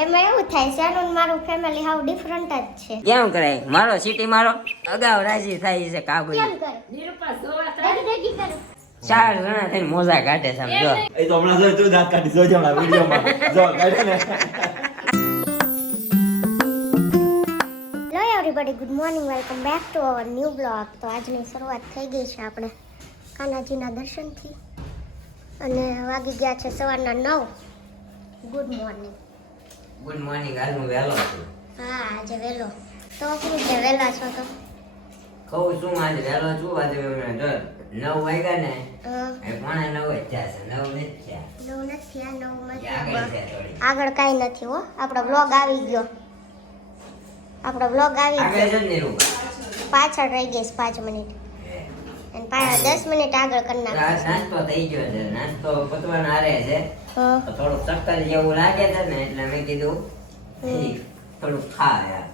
એમાં એવું થાય છે આનું મારું ફેમિલી હાવ ડિફરન્ટ જ છે. કેમ કરે મારો સિટી મારો અગાઉ રાજી થાય છે કાબુ કેમ કરે નિરૂપા જોવા થાય દેગી કરે ચાર જણા થઈને મોજા કાઢે છે સમજો એ તો હમણાં જો તું દાંત કાઢી જોજે હમણાં વિડીયોમાં જો કાઢે ને. Hello everybody, good morning, welcome back to our new blog. તો આજની શરૂઆત થઈ ગઈ છે આપણે કાનાજીના દર્શનથી અને વાગી ગયા છે સવારના 9. Good morning. Good morning. આજ હું વહેલો છું. હા, આજે વહેલો. તો શું છે વહેલા છો તો? કહું છું આજે વહેલો છું. આજે 9 વાગ્યા ને હા, એ 8:45 જ થયા છે. 9 નથી થયા. 9 નથી આ 9 એ આગળ છે થોડી. આગળ કાંઈ નથી હો. આપણો બ્લોગ આવી ગયો. આપણો બ્લોગ આવી આગળ ગયો. છે ને નિરૂપા. પાછળ રહી ગઈ 5 મિનિટ અને 10 મિનિટ આગળ કરી આજ નાખી. નાસ્તો થઈ ગયો છે. નાસ્તો પતવાના આરે છે. હા, તો થોડુંક ચક્કર જેવું લાગે છે ને એટલે મેં કીધું થોડુંક ખા યાર.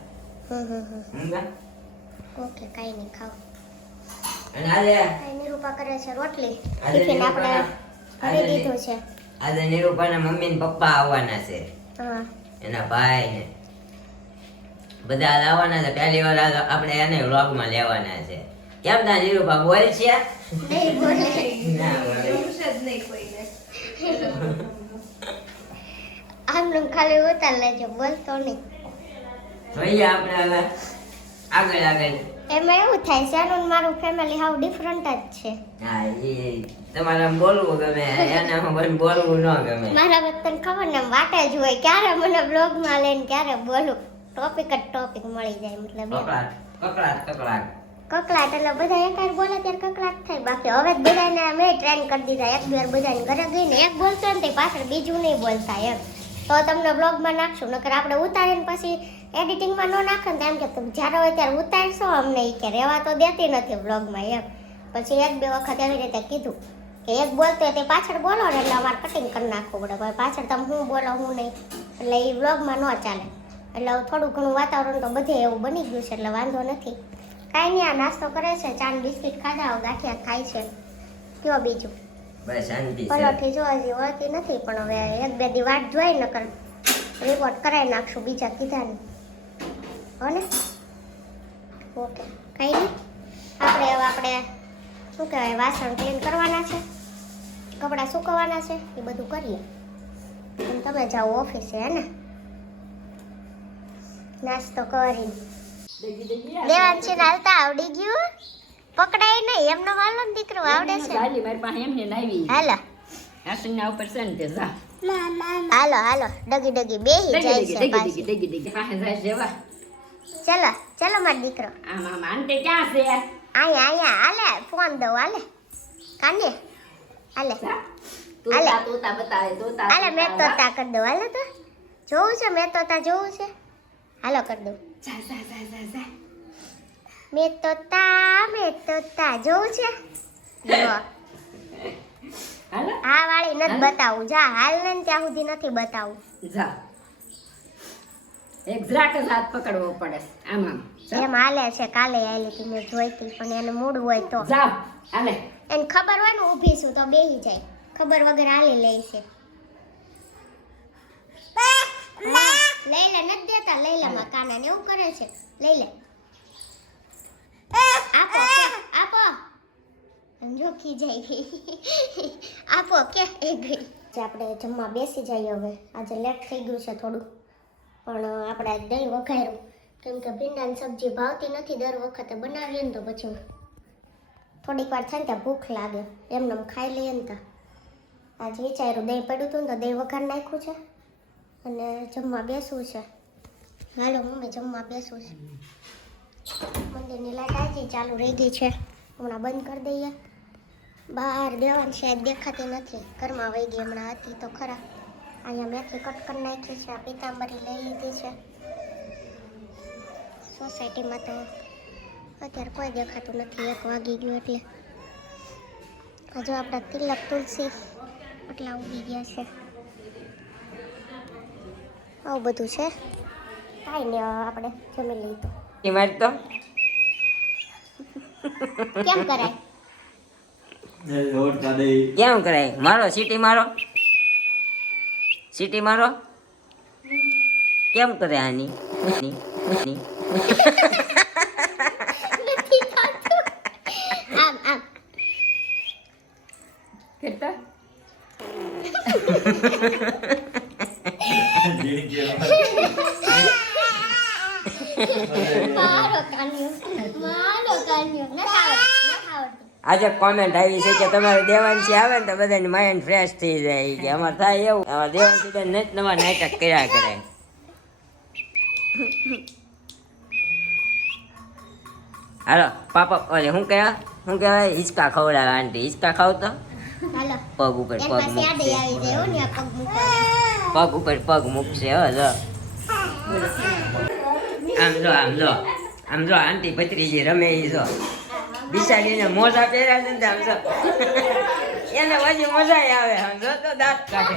સમજ્યા? ઓકે, કાંઈ નહીં, ખાઓ. અને આજે કાંઈ નિરૂપા કરે છે રોટલી. આજે ટિફિન આપણે નિરૂપાના- ભરી દીધું છે. આજે નિરૂપાના મમ્મી ને પપ્પા આવવાના છે. હા, એના ભાઈ ને બધા લાવવાના છે. પહેલી વાર આપણે એને વ્લોગમાં લેવાના છે. કેમ તા નિરૂપા બોલ છે? નહીં બોલે. ના બોલે. આમનું ખાલી ઉતાર લેજો, બોલતો નહીં. જોઈએ આપણે હવે આગળ. એમાં એવું થાય છે આનું મારું ફેમિલી હાવ ડિફરન્ટ જ છે. હા, એ તમારે આમ બોલવું ગમે, એને આમ બોલવું ન ગમે. મારા વતન ખબર ને વાટે જ હોય ક્યારે મને બ્લોગમાં લઈને ક્યારે બોલું. ટોપિક જ ટોપિક મળી જાય. મતલબ કકડાટ. કકલાટ એટલે બધા એક બોલે ત્યારે કકલાટ થાય. બાકી હવે જ બધાને મેં ટ્રેન કરી દીધા. એક બે વાર બધાને ઘરે ગઈને એક બોલતો ને તે પાછળ બીજું નહીં બોલતા એમ. તો તમને બ્લોગમાં નાખશું, નકર આપણે ઉતારીને પછી એડિટિંગમાં ન નાખે ને એમ કે તમે જ્યારે હોય ત્યારે ઉતારશો અમને એ કે રહેવા તો દેતી નથી બ્લોગમાં એમ. પછી એક બે વખત એવી રીતે કીધું કે એક બોલતો હોય તે પાછળ બોલો ને એટલે અમારે કટિંગ કરી નાખવું પડે. ભાઈ પાછળ તમે હું બોલો હું નહીં, એટલે એ બ્લોગમાં ન ચાલે. એટલે થોડું ઘણું વાતાવરણ તો બધે એવું બની ગયું છે એટલે વાંધો નથી. કાંઈ નહીં, આ નાસ્તો કરે છે, ચા ને બિસ્કિટ ખાધા, ગાંઠિયા ખાય છે. કયો બીજું બસ શાંતિ છે. પલોઠી જો હજી વળતી નથી, પણ હવે એક બે દી વાટ જોઈ નકર રિપોર્ટ કરાવી નાખશું બીજા કીધા ને. હો ને? ઓકે, કંઈ નહીં. આપણે શું કહેવાય, વાસણ ક્લીન કરવાના છે, કપડાં સૂકવવાના છે, એ બધું કરીએ. અને તમે જાઓ ઓફિસે, હે ને? નાસ્તો કરીને દેવાંશીને હાલતા આવડી ગયું. પકડાય નહીં એમનો વાલો ને દીકરો આવડે છે. મારી પાસે એમને લાવી હાલો આસનના ઉપર છે ને તે જા હાલો ડગી બેહી જાય છે પાછી. ડગી પાસે જાય જેવા ચલો મારો દીકરો આમ આંટે ક્યાં છે અહીંયા હાલે ફોન દઉં હાલે કાને હાલે તોતા બતાવે તોતા હાલે મેં તોતા કરી દઉં હાલે. તો જોવું છે મેં તોતા જોવું છે, હાલો કરી દઉં. જા મેં તોતા જોવું છે. જો હાલો આ વાળી નથી બતાવું. જા હાલ ને ત્યાં સુધી નથી બતાવું. જા એક જરાક જ હાથ પકડવો પડે આમ એમ હાલે છે. કાલે આવેલી હતી મેં જોઈતી, પણ એને મૂડ હોય તો જા હાલે એને ખબર હોય ને ઊભી છું તો બેહી જાય. ખબર વગર હાલી લે છે. લઈ લે નથી દેતા. લઈ લે માં કાના ને એવું કરે છે. લઈ લે આપો જોખી જાય. આપો કે આપણે જમવા બેસી જઈએ હવે. આજે લેટ થઈ ગયું છે થોડું, પણ આપણે દહીં વઘાર્યું કેમ કે ભીંડાની સબ્જી ભાવતી નથી. દર વખતે બનાવીએ ને તો પછી થોડીક વાર થાય ને ત્યાં ભૂખ લાગે, એમને ખાઈ લઈએ ને ત્યાં. આજે વિચાર્યું દહીં પડ્યું હતું ને તો દહીં વઘાર નાખ્યું છે અને જમવા બેસવું છે. હાલો મમ્મી જમવા બેસવું છે. મંદિરની લાઈટ આજે ચાલુ રહી ગઈ છે, હમણાં બંધ કરી દઈએ. બહાર દેવાની શાયદ દેખાતી નથી, ઘરમાં વહી ગઈ. હમણાં હતી તો ખરા. અહીંયા મેથી કટ કરી નાખી છે, આ પીતાંબરી લઈ લીધી છે. સોસાયટીમાં તો અત્યારે કોઈ દેખાતું નથી, 1 વાગી ગયું એટલે. હજુ આપણા તિલક તુલસી એટલા ઉગી ગયા છે. આવું બધું છે. કાંઈ નહીં, આપણે જમી લઈએ તો. તો કેમ કરાય? રોડ કાઢી કેમ કરાય? મારો સિટી મારો કેમ કરે આની નથી થતું. આમ આમ કરતા મારો કાન્યો ન આવડતું. આજે કોમેન્ટ આવી છે કે તમારે દેવાંશી આવે ને તો બધાની માઇન્ડ ફ્રેશ થઈ જાય કે અમારે થાય એવું અમારે દેવાંશી તો નેટ નવા નાટક કર્યા કરે. હાલો પાપા ઓલે શું કહેવાય હિંચકા ખવડાવે આંટી હિંચકા ખાવ તો હાલો પગ ઉપર એક પગ પાસે યાદ મૂકશે આવી જાય હો ને આ પગ મૂકવા. પગ ઉપર પગ મૂકશે હો જો આમ જો આંટી ભત્રીજી રમે ઈ જો બિચારીને મોજા પહેર્યા છે ને આમ જો એને પછી મજા આવે આમ જો તો દાંત કાઢે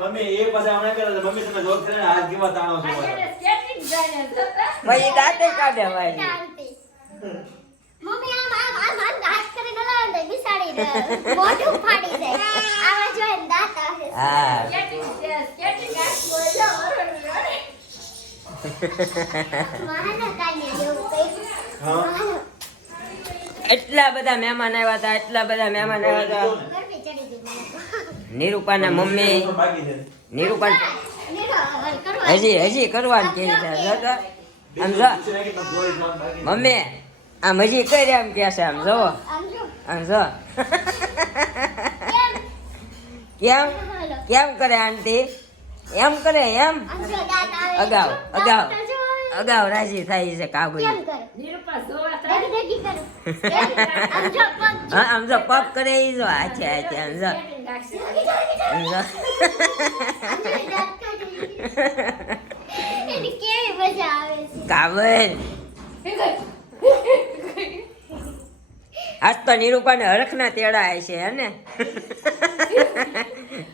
મમ્મી એ પાસે હમણાં કરે મમ્મી તમે જોક કરીને હાથ કેવા તાણો છો પછી દાંતે કાઢે ભાઈ શાંતિ. મમ્મી આમ આમ આમ આમ હાથ કરીને હલાવે ને બિસાડીને મોઢું ફાડી જાય. આવા જોઈને દાંત આવે. હા મહાના કાન્યા જેવું કંઈક. હા. મહાના. એટલા બધા મહેમાન આવ્યા હતા ગરમી ચડી ગઈ મને તો. નિરૂપાના મમ્મી બાકી છે નિરૂપા નીરો હવે કરવા. હજી કરવાનું કે છે જો તો આમ જો મમ્મી આમ હજી કરી એમ કે છે આમ જોવો આમ જો. આમ જો કેમ? કેમ હાલો. કેમ કરે આંટી એમ કરે એમ આમ જો દાંત આવે. અગાઉ, જો, અગાઉ. દાંત જો આવે. અગાઉ રાજી થાય છે કાબુ કેમ કરે? નિરૂપા જોવા ડગી ડગી કરે. આમ જો પગ જો. હા આમ જો પગ કરે ઈ જો આછે આછે આમ જો આમ જો આમ જો દાંત કાઢે. એની કેવી મજા આવે છે. કાબલ આજ તો નિરૂપાને હરખના તેડા હશે હે ને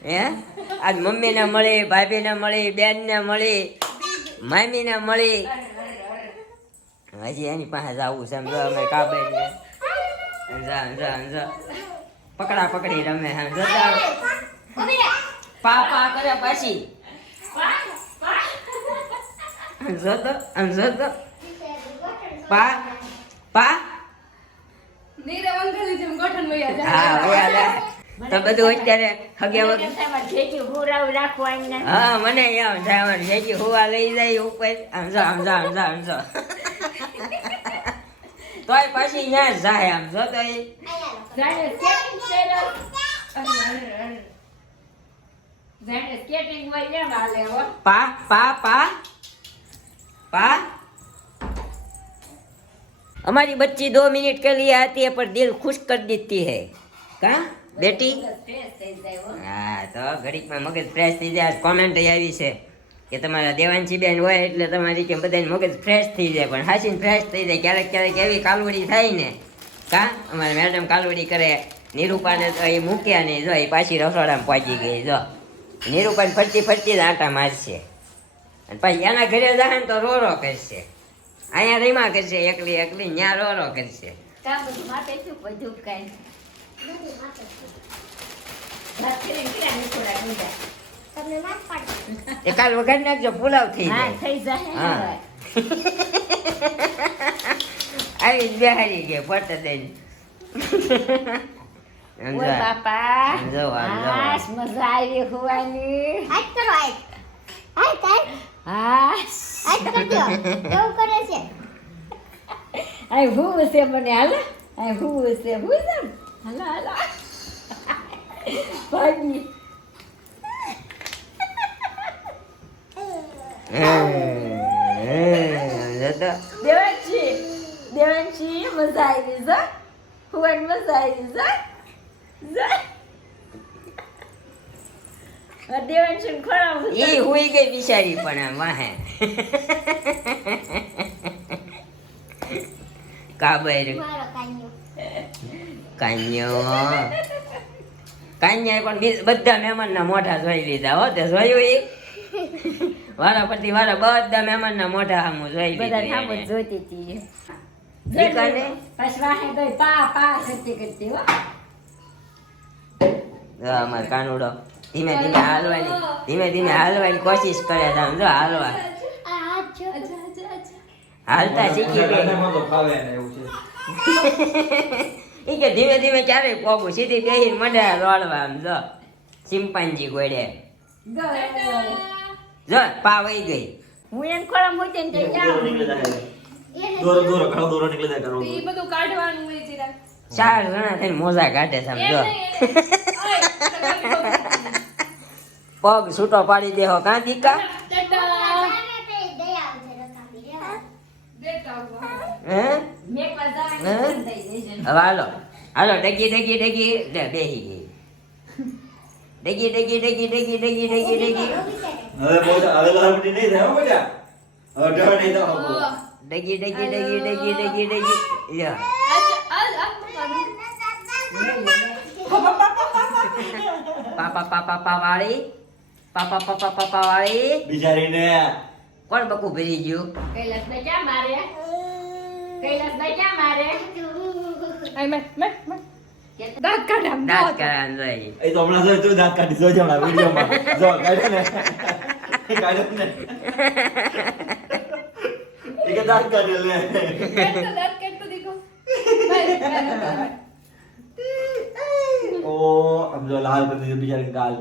હે આજ મમ્મીને મળી ભાભીને મળી બેનને મળી મામીને મળી હજી એની પાસે જવું છે સમજો અમે કાબલને સમજો પકડા પકડી રમે સમજો ઉભી રહે. પા પા કરે પાછી સમજો તો પા પા હા વયા તો બધું અત્યારે હગ્યા વગર હા મને એમ થાય અમારે જેજી હુવા લઈ જાય ઉપર આમ જો તોય પાછી ત્યાં જ જાય આમ જો તો એ पा पा पा पा हमारी बच्ची 2 मिनट के लिए आती है पर दिल खुश कर देती है का बेटी हाँ तो घડીક માં મગજ ફ્રેશ થઈ જાય કોમેન્ટ આવી છે કે તમારા દેવાંશી બેન હોય એટલે તમારી કે બધાને મગજ ફ્રેશ થઈ જાય પણ હાસીને ફ્રેશ થઈ જાય ક્યારેક ક્યારેક એવી કાલવડી થાય ને કા અમારે મેડમ કાલવડી કરે નિરૂપાને તો એ મૂક્યા નહીં જો એ પાછી રસોડામાં પહોંચી ગઈ જો નિરૂપાને ફરતી ફરતી જ આંટા મારશે અને પછી એના ઘરે જાય ને તો રો કરશે અહીંયા રીમા કરશે એકલી એકલી ન્યા રો કરશે તમને માફ પાડે. એ કાલ વગર નાખજો પુલાવ થઈ જાય હા આવી જ બેહારી ગઈ ફટ દઈને સમજો સમજો મજા આવી હોવાની હાથ કરો હાથ. હાથ હાથ. હાશ હાથ કરજો. એવું કરે છે. આ હું છે મને હાલો આ હું છે હાલો હાલો ભાગી દેવાંશી મજા આવી જો હું મજા આવી જો દેવાંશી ખોરાવું ઈ હુઈ ગઈ બિચારી પણ આમ વાહે કાબર મારો કાન્યો. કાન્યા પણ બધા મહેમાનના મોઢા જોઈ લીધા હો તે જોયું ઈ વારા પરથી વારા બધા મહેમાનના મોઢા સામું જોઈ બધા લીધું સામે એને. જોતી હતી દીકરાને? પછી વાહે ગઈ પા કરતી કરતી હો જો અમાર કાનુડો ધીમે ધીમે હાલવાની કોશિશ કરે છે આમ જો હાલવા આ હાથ જો હાલતા શીખી ગઈ ગાડામાં તો ફાવે ને એવું છે. ઈ કે ધીમે ધીમે ક્યારે પોગું સીધી બેહીને મંડે રોડવા આમ જો ચિમ્પાન્જી ગોળે જો પા વઈ ગઈ હું એમ ખોળા મૂકીને તે દોરો નીકળી જાય. દોરો ઘણો દોરો નીકળી જાય ઘણો એ દોરો. બધું કાઢવાનું હોય જરા. 4 જણા થઈને મોજા કાઢે છે આમ જો પગ છૂટો પાડી દેહો કાં દીકા હે મેકવા હે? જવાનું થઈ જશે હવે હાલો ડગી લે બેહી ગઈ ડગી હવે મોજા હવે લાલપટ્ટી નહીં થાય હો મોજા. હવે ઢળ નહીં થાવ. ડગી લ્યો પાપા વાળી બિચારીને કોણ બકુ ભરી ગયું કૈલાસભાઈ ક્યાં મારે કૈલાસભાઈ ક્યાં મારે આય મે દાંત કાઢ આમ, દાંત કરાન લઈ એ તો હમણાં જો તું દાંત કાઢી જોજે હમણાં વિડીયોમાં. જો કાઢ્યો ને એ કાઢ્યો ને એ કે દાંત કાઢ્યો લે. દાંત કાઢતો દેખો. ભાઈ, ભાઈ, ભાઈ. ઓ આમ જો લાલ કરી દીધું બિચારી ગાલ.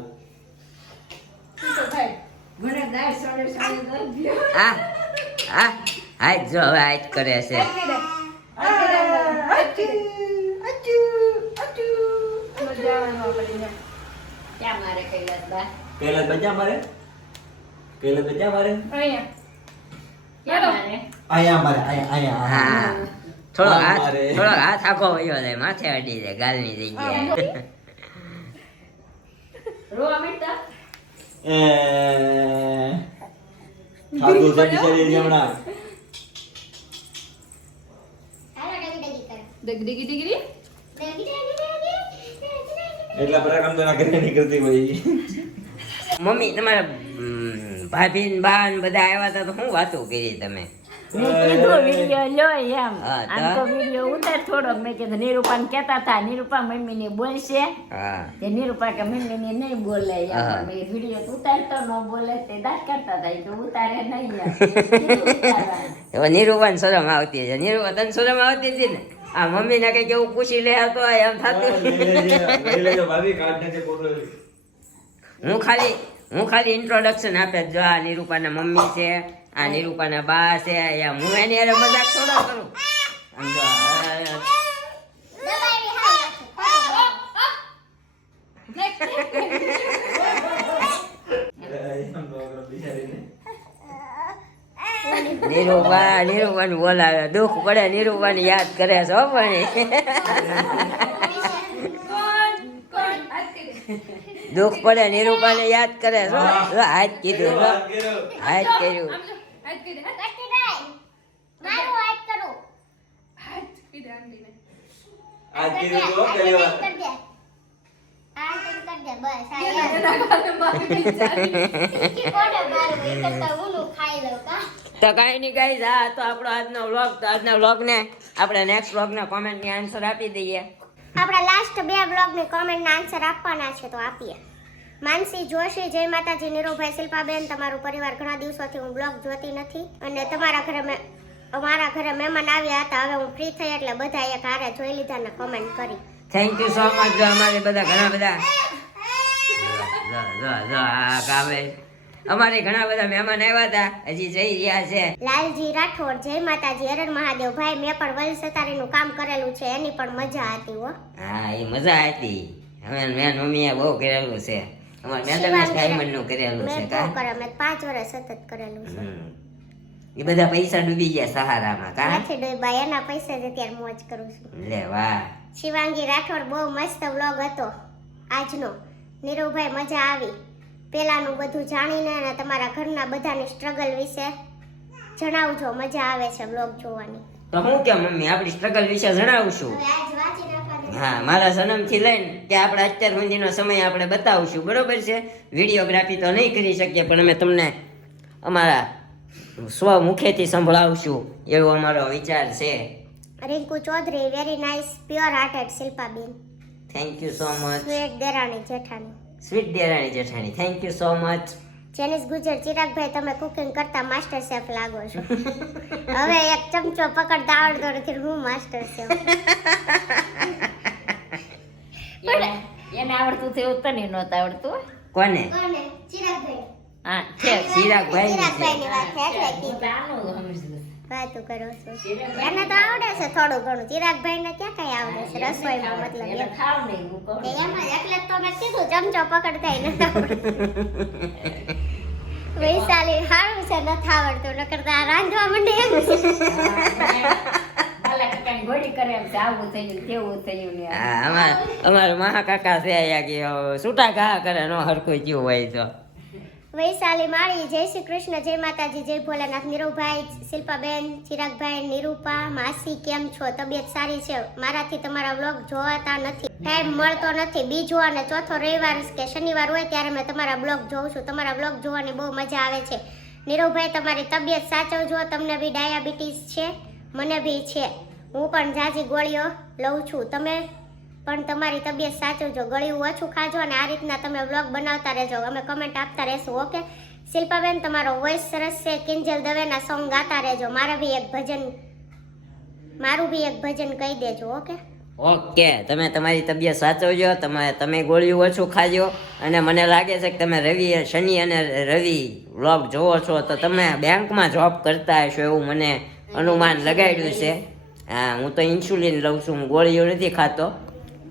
શું તો થાય? મને દાળ સોડે સોડે દર્દ થયો. હાથ જો હવે હાથ કરે છે ક્યાં મારે કૈલાસબા કૈલાસ બચ્ચા મારે કૈલાસ બચ્ચા મારે અહીંયા. ક્યાં મારે અહીંયા મારે અહીંયા હા થોડો હાથ મારે. આખો વયો જાય માથે અડી જાય ગાલની જગ્યાએ રોવા માંડતા એ ખાધું છે બિચારી હમણાં. ડિગરી ડિગરી. એટલા પરાક્રમ તો ના કરી નહીં કરતી હોય. મમ્મી તમારા ભાભી ને બા ને બધા આવ્યા હતા તો શું વાતો કરી તમે મેં કીધું વિડીયો લો એમ હા, આમ તો વિડીયો ઉતાર થોડોક મેં કીધું નિરૂપાને કહેતા હતા નિરૂપા મમ્મીને બોલશે હા તે નિરૂપા કે મમ્મીને નહીં બોલે એમ હા. મેં વિડીયો તો ઉતારતો ન બોલે તે દાંત કરતા હતા એ તો ઉતારે નહીં એમ. કીધું ઉતારવાનું. હવે નિરૂપણ શરમ આવતી છે નિરૂપા તને શરમ આવતી હતી ને આ મમ્મી ને કઈ કેવું પૂછી લે તો એમ થતું લઈ લેજો ભાભી કાર્ડ ને ફોટો. હું ખાલી ઇન્ટ્રોડક્શન આપે જો આ નિરૂપાના મમ્મી છે આ નિરૂપાના બા છે યા હું એની હારે મજાક થોડો કરું આમ જો, નિરૂપાને બોલાવે દુઃખ પડે નિરૂપાને યાદ કરે છે હો પણ કોણ હાથ કરી. દુઃખ પડે નિરૂપાને યાદ કરે છે હો. જો હાથ કીધું જો હાથ કર્યું આમ જો, હાથ કરી દે, હાથ કરી દે આંટીને. આજ કીધું તો પહેલી વાર. એના કારણે મારી બિચારી. તો કઈ નહીં ગાઈઝ આ તો આપણો આજનો વ્લોગ તો આજના વ્લોગને આપણે નેક્સ્ટ વ્લોગના કોમેન્ટની આન્સર આપી દઈએ આપણા લાસ્ટ 2 બ્લોગની કોમેન્ટના આન્સર આપવાના છે તો આપીએ. માનસી જોશી, જય માતાજી. નીરુભાઈ, શિલ્પાબેન, તમારું પરિવાર ઘણા દિવસોથી હું બ્લોગ જોતી નથી અને અમારા ઘરે મહેમાન આવ્યા હતા. હવે હું ફ્રી થઈ એટલે બધા એક હારે જોઈ લીધા ને કમેન્ટ કરી. થેન્ક યુ સો મચ જો અમારે બધા ઘણા બધા જો આ ગાવે અમારે ઘણા બધા મહેમાન આવ્યા હતા હજી જઈ રહ્યા છે. લાલજી રાઠોડ, જય માતાજી. હરણ મહાદેવ. ભાઈ મેં પણ વલ સતારીનું કામ કરેલું છે, એની પણ મજા હતી હો. હા એ મજા હતી. હવે મેં મમ્મીએ બહુ કરેલું છે અમારે મેડમ ડાયમંડ નું કરેલું છે મેં કા બહુ કરે, મેં 5 વર્ષ સતત કરેલું છે. એ બધા પૈસા ડૂબી ગયા સહારામાં કા નથી ડોઈબા, એના પૈસા જ અત્યારે મોજ કરું છું. લે વાહ શિવાંગી રાઠોડ, બહુ મસ્ત વ્લોગ હતો આજનો. નીરુભાઈ, મજા આવી. પેલાનું બધું જાણીને અને તમારા ઘરના બધાની સ્ટ્રગલ વિશે જણાવજો, મજા આવે છે વ્લોગ જોવાની. તો હું કે મમ્મી આપણી સ્ટ્રગલ વિશે જણાવશું. હવે આજ વાંચી નાખવાની. હા મારા જન્મથી લઈને કે આપણે અત્યાર સુધીનો સમય આપણે બતાવશું બરોબર છે. વિડીયોગ્રાફી તો નહીં કરી શકીએ પણ અમે તમને અમારા સ્વ મુખેથી સંભળાવશું એવો અમારો વિચાર છે. Rinku Chaudhary, very nice, pure hearted. શિલ્પાબેન, thank you so much. Sweet દેરાણી જેઠાણી. સ્વીટ દેરાણી જેઠાણી, thank you so much. Jenis Gujar, ચિરાગભાઈ તમે કુકિંગ કરતા માસ્ટર શેફ લાગો છો. હવે એક ચમચો પકડતા આવડતો નથી, હું માસ્ટર શેફ. એને આવડતું થયું તને નહોતું આવડતું. કોને? કોને? ચિરાગભાઈ. હા છે ચિરાગભાઈ ચિરાગભાઈની વાત છે એટલે કીધું. આનું સમજવું. વાતું કરો છો. એને તો આવડે છે થોડું ઘણું, ચિરાગભાઈને ક્યાં કઈ આવડે છે રસોઈમાં, મતલબ એને એમ. ખાવ નહીં હું કહું. તે એમ જ એટલે જ તો મેં કીધું ચમચો પકડતા નથી આવડતું. વૈશાલી સારું છે નથી આવડતું, નકર તો આ રાંધવા માંડે એમ છે. બાલા કાકાની ઘોડી કરે એમ છે, આવું થયું તેવું થયું ને હા, અમારા મહાકાકા છે અહીંયા કે છૂટા ઘા કરે નો હરખું જીવ હોય તો. વૈશાલી માળી, જય શ્રી કૃષ્ણ, જય માતાજી, જય ભોલેનાથ. નીરુભાઈ, શિલ્પાબેન, ચિરાગભાઈ, નિરૂપા માસી કેમ છો? તબિયત સારી છે? મારાથી તમારા વ્લોગ જોવાતા નથી, ટાઈમ મળતો નથી. બીજો અને ચોથો રવિવાર કે શનિવાર હોય ત્યારે મેં તમારા બ્લોગ જોઉં છું. તમારા બ્લોગ જોવાની બહુ મજા આવે છે. નીરુભાઈ તમારી તબિયત સાચવજો, તમને બી ડાયાબિટીસ છે, મને બી છે, હું પણ જાજી ગોળીઓ લઉં છું. તમે પણ તમારી તબિયત સાચવજો, ગળ્યું ઓછું ખાજો અને આ રીતના તમે વ્લોગ બનાવતા રહેજો, અમે કમેન્ટ આપતા રહેશું. ઓકે શિલ્પાબેન, તમારો વોઇસ સરસ છે, કિંજલ દવેના સોંગ ગાતા રહેજો. મારું બી એક ભજન કહી દેજો. ઓકે ઓકે, તમે તમારી તબિયત સાચવજો, તમે ગોળીઓ ઓછું ખાજો. અને મને લાગે છે કે તમે શનિ અને રવિ વ્લોગ જોવો છો તો તમે બેંકમાં જોબ કરતા હશો એવું મને અનુમાન લગાડ્યું છે. હા, હું તો ઇન્સ્યુલિન લઉં છું, હું ગોળીઓ નથી ખાતો,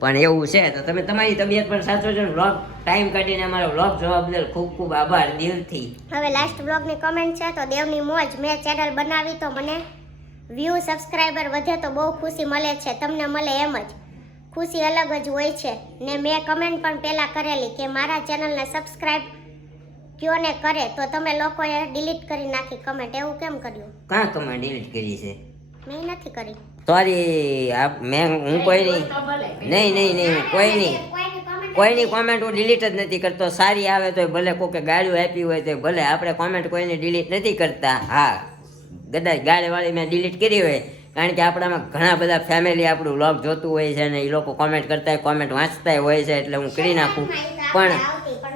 પણ એવું છે. તો તમે તમારી તબિયત પણ સાચવજો. વ્લોગ ટાઈમ કાઢીને અમારો વ્લોગ જોવા બદલ ખૂબ ખૂબ આભાર દિલથી. હવે લાસ્ટ વ્લોગની કમેન્ટ છે તો દેવની મોજ, મેં ચેનલ બનાવી તો મને વ્યૂ સબસ્ક્રાઈબર વધે તો બહુ ખુશી મળે છે, તમને મળે એમ જ ખુશી અલગ જ હોય છે. ને મેં કમેન્ટ પણ પહેલાં કરેલી કે મારા ચેનલને સબસ્ક્રાઈબ કયો ને કરે તો તમે લોકોએ ડિલીટ કરી નાખી કમેન્ટ. એવું કેમ કર્યું? કાં કમેન્ટ ડિલીટ કરી છે? મેં નથી કરી. સોરી, હું કોઈની નહીં કોઈની કોમેન્ટ હું ડિલીટ જ નથી કરતો. સારી આવે તો ભલે કોકે ગાળ્યું આપી હોય તો ભલે, આપણે કોમેન્ટ કોઈને ડિલીટ નથી કરતા. હા, કદાચ ગાળીવાળી મેં ડિલીટ કરી હોય, કારણ કે આપણામાં ઘણા બધા ફેમિલી આપણું વ્લોગ જોતું હોય છે અને એ લોકો કોમેન્ટ કરતા હોય, કોમેન્ટ વાંચતા હોય છે, એટલે હું કરી નાખું. પણ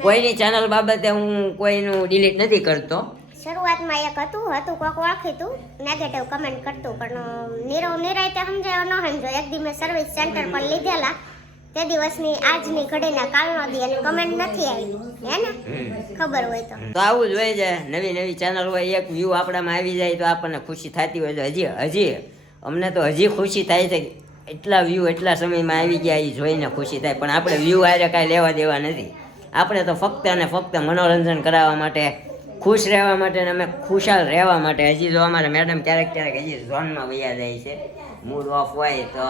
કોઈની ચેનલ બાબતે હું કોઈનું ડિલીટ નથી કરતો. શરૂઆતમાં એક હતું કોક ઓળખીતું નેગેટિવ કમેન્ટ કરતું, પણ નિરાયતે સમજાયો ન સમજો. એક દી મેં સર્વિસ સેન્ટર પર લીધેલા, તે દિવસની આજની ઘડીના કાલનો દી અને કમેન્ટ નથી આવી, હે ને? ખબર હોય તો આવું જ હોય છે. નવી ચેનલ હોય, એક વ્યૂ આપણામાં આવી જાય તો આપણને ખુશી થતી હોય. તો હજી અમને તો હજી ખુશી થાય છે. એટલા વ્યૂ એટલા સમયમાં આવી ગયા એ જોઈને ખુશી થાય, પણ આપણે વ્યૂ આરે કાંઈ લેવા દેવા નથી. આપણે તો ફક્ત અને ફક્ત મનોરંજન કરાવવા માટે, ખુશ રહેવા માટે અને અમે ખુશાલ રહેવા માટે. હજી જો અમારે મેડમ ક્યારેક હજી ઝોનમાં વયા જાય છે, મૂડ ઓફ હોય તો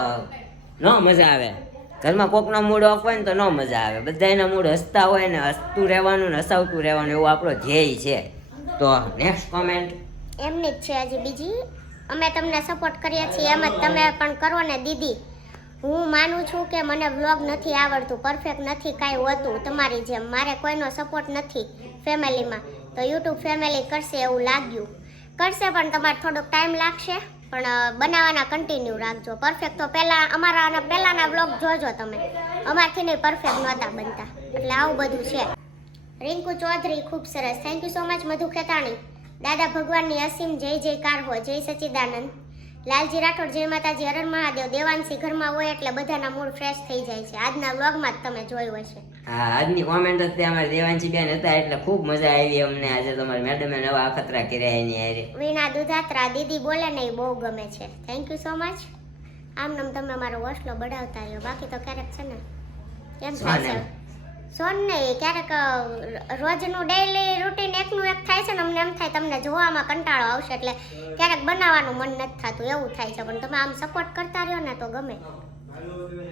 ન મજા આવે. ઘરમાં કોકનો મૂડ ઓફ હોય ને તો ન મજા આવે. બધાના મૂડ હસતા હોય ને હસતું રહેવાનું ને હસાવતું રહેવાનું, એવું આપણો ધ્યેય છે. તો નેક્સ્ટ કોમેન્ટ એમની જ છે હજી બીજી. અમે તમને સપોર્ટ કરીએ છીએ એમ જ તમે પણ કરો ને દીદી. હું માનું છું કે મને વ્લોગ નથી આવડતું, પરફેક્ટ નથી કાંઈ હોતું તમારી જેમ. મારે કોઈનો સપોર્ટ નથી ફેમિલીમાં, તો યુટ્યુબ ફેમિલી કરશે એવું લાગ્યું. કરશે પણ તમારે થોડોક ટાઈમ લાગશે, પણ બનાવવાના કન્ટિન્યુ રાખજો. પરફેક્ટ તો પહેલાંના વ્લોગ જોજો તમે, અમારથી નહીં પરફેક્ટ નહોતા બનતા. એટલે આવું બધું છે. રિંકુ ચૌધરી ખૂબ સરસ, થેન્ક યુ સો મચ. મધુ ખેતાણી, દાદા ભગવાનની અસીમ જય જયકાર હો, જય સચ્ચિદાનંદ. લાલજી રાઠોડ, જય માતાજી, હરણ મહાદેવ. દેવાંશી ઘરમાં હોય એટલે બધાના મૂડ ફ્રેશ થઈ જાય છે. આજના વ્લોગમાં જ તમે જોયું હશે. હા, આજની કોમેન્ટ જ અમારે દેવાંશી બેન હતા એટલે ખૂબ મજા આવી અમને. આજે તમારી મેડમે નવા અખતરા કર્યા એની હારે. વીણા દુધાત્રા, દીદી બોલે ને એ બહુ ગમે છે, થેન્ક યુ સો મચ. આમ તમે અમારો હોસલો બઢાવતા રહ્યો. બાકી તો ક્યારેક છે ને કેમ થાય છે સોન નહીં, ક્યારેક રોજનું ડેઈલી રૂટીન એકનું એક થાય છે ને, અમને એમ થાય તમને જોવામાં કંટાળો આવશે એટલે ક્યારેક બનાવવાનું મન નથી થતું, એવું થાય છે. પણ તમે આમ સપોર્ટ કરતા રહ્યો ને તો ગમે.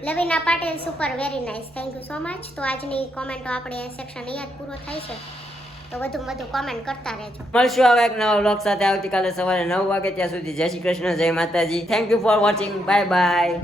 Lavina Patil, super, very nice, thank you so much. તો આજની કોમેન્ટો આપણે સેક્શન અહીંયા જ પૂરો થાય છે, તો વધુ કોમેન્ટ કરતા રહેજો. મળશું હવે એક નવા વ્લોગ સાથે આવતીકાલે સવારે 9 વાગે. ત્યાં સુધી જય શ્રી કૃષ્ણ, જય માતાજી. Thank you for watching, bye bye.